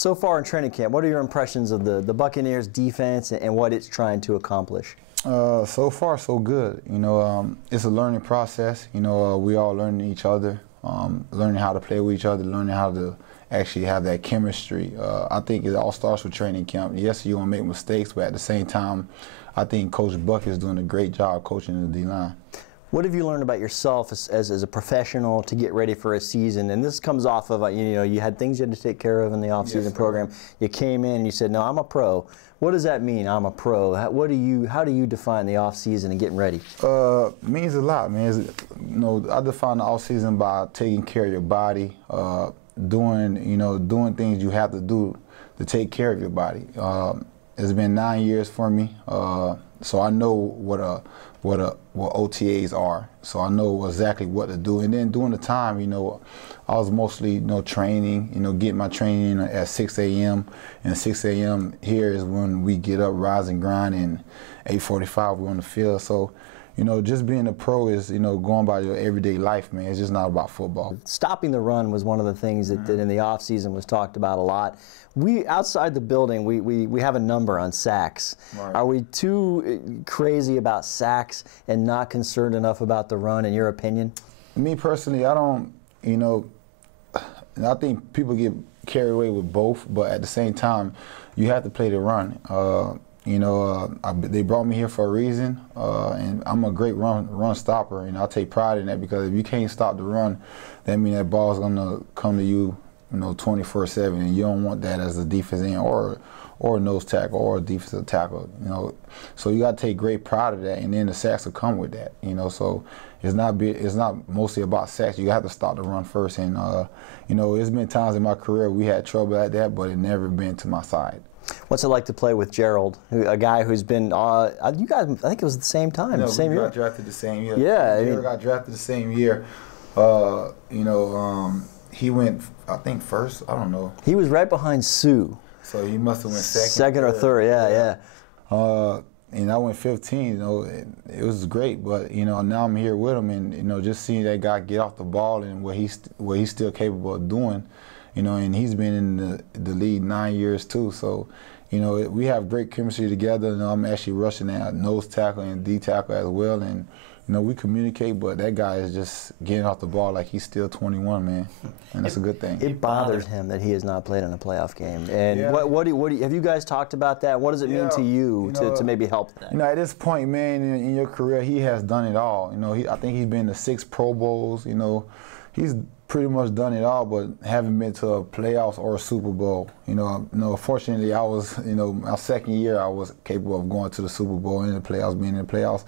So far in training camp, what are your impressions of the Buccaneers defense and what it's trying to accomplish? So far, so good. You know, it's a learning process. You know, we all learning each other, learning how to play with each other, learning how to actually have that chemistry. I think it all starts with training camp. Yes, you're going to make mistakes, but at the same time, I think Coach Buck is doing a great job coaching the D-line. What have you learned about yourself as a professional to get ready for a season? And this comes off of, you know, you had things you had to take care of in the off-season program. You came in and you said, no, I'm a pro. What does that mean, I'm a pro? How do you define the off-season and getting ready? Means a lot, man. You know, I define the off-season by taking care of your body, doing things you have to do to take care of your body. It's been 9 years for me, so I know what OTAs are. So I know exactly what to do. And then during the time, you know, I was mostly, you know, training, you know, getting my training in at 6 a.m. And 6 a.m. here is when we get up, rise and grind, and 8:45 we're on the field. So, you know, just being a pro is, you know, going by your everyday life, man. It's just not about football. Stopping the run was one of the things that in the offseason was talked about a lot. We, outside the building, we have a number on sacks. Right. Are we too crazy about sacks and not concerned enough about the run, in your opinion? Me personally, I don't, you know, I think people get carried away with both, but at the same time, you have to play the run. You know, they brought me here for a reason, and I'm a great run stopper, and I take pride in that, because if you can't stop the run, that means that ball's gonna come to you, you know, 24/7, and you don't want that as a defensive end or a nose tackle or a defensive tackle, you know. So you got to take great pride of that, and then the sacks will come with that, you know. So it's not mostly about sacks. You have to stop the run first, and you know, it's been times in my career we had trouble at that, but it never been to my side. What's it like to play with Gerald, a guy who's been, you guys, I think it was the same time, no, same year. We got drafted the same year. Yeah. Gerald got drafted the same year. You know, he went, I think, first. I don't know. He was right behind Sue. So he must have went second. Second or third, yeah. And I went 15, you know, it was great, but, you know, now I'm here with him, and, you know, just seeing that guy get off the ball and what he's still capable of doing, you know, and he's been in the league 9 years too, so, you know, we have great chemistry together, and I'm actually rushing at nose tackle and D tackle as well, and, you know, we communicate, but that guy is just getting off the ball like he's still 21, man, and that's a good thing. It bothers him that he has not played in a playoff game. And yeah. what do you, have you guys talked about that? What does it mean to you, to maybe help that? You know, at this point, man, in your career, he has done it all. You know, I think he's been to 6 Pro Bowls. You know, he's pretty much done it all, but haven't been to a playoffs or a Super Bowl. You know, fortunately, I was, you know, my second year, I was capable of going to the Super Bowl and the playoffs, being in the playoffs,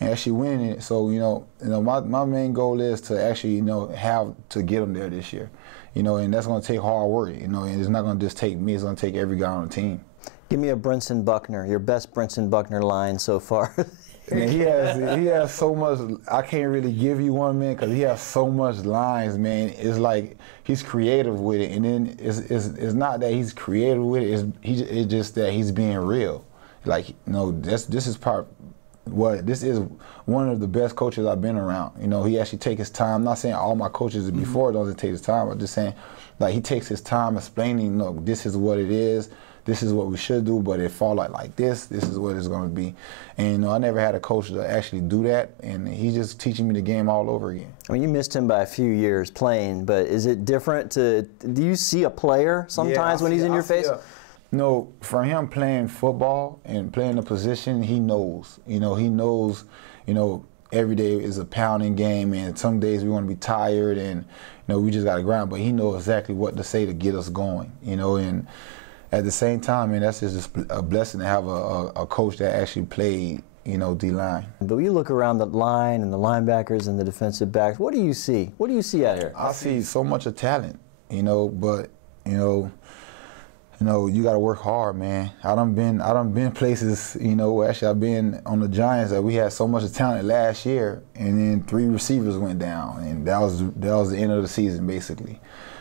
and actually winning it. So, you know, my main goal is to actually, you know, have to get them there this year. You know, and that's going to take hard work. You know, and it's not going to just take me; it's going to take every guy on the team. Give me a Brinson Buckner, your best Brinson Buckner line so far. Man, he has so much. I can't really give you one, man, because he has so much lines, man. It's like he's creative with it, and then it's not that he's creative with it. It's just that he's being real. Like, you know, this is one of the best coaches I've been around. You know, he actually takes his time. I'm not saying all my coaches before doesn't take his time. I'm just saying, like, he takes his time explaining, look, this is what it is. This is what we should do, but it fall out like this. This is what it's going to be. And, you know, I never had a coach to actually do that, and he's just teaching me the game all over again. I mean, you missed him by a few years playing, but is it different do you see a player sometimes when he's in your face? No, for him playing football and playing the position, he knows. You know, he knows, you know, every day is a pounding game, and some days we want to be tired, and, you know, we just got to grind. But he knows exactly what to say to get us going, you know, and at the same time, man, that's just a blessing to have a coach that actually played, you know, D-line. But when you look around the line and the linebackers and the defensive backs, what do you see? What do you see out here? I see so much of talent, you know, but, you know, you got to work hard, man. I done been places, you know, actually I've been on the Giants that we had so much talent last year, and then 3 receivers went down, and that was the end of the season, basically.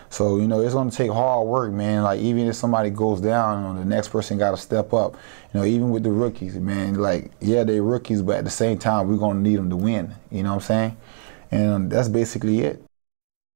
So, you know, it's going to take hard work, man. Like, even if somebody goes down, you know, the next person got to step up. You know, even with the rookies, man, like, yeah, they're rookies, but at the same time, we're going to need them to win. You know what I'm saying? And that's basically it.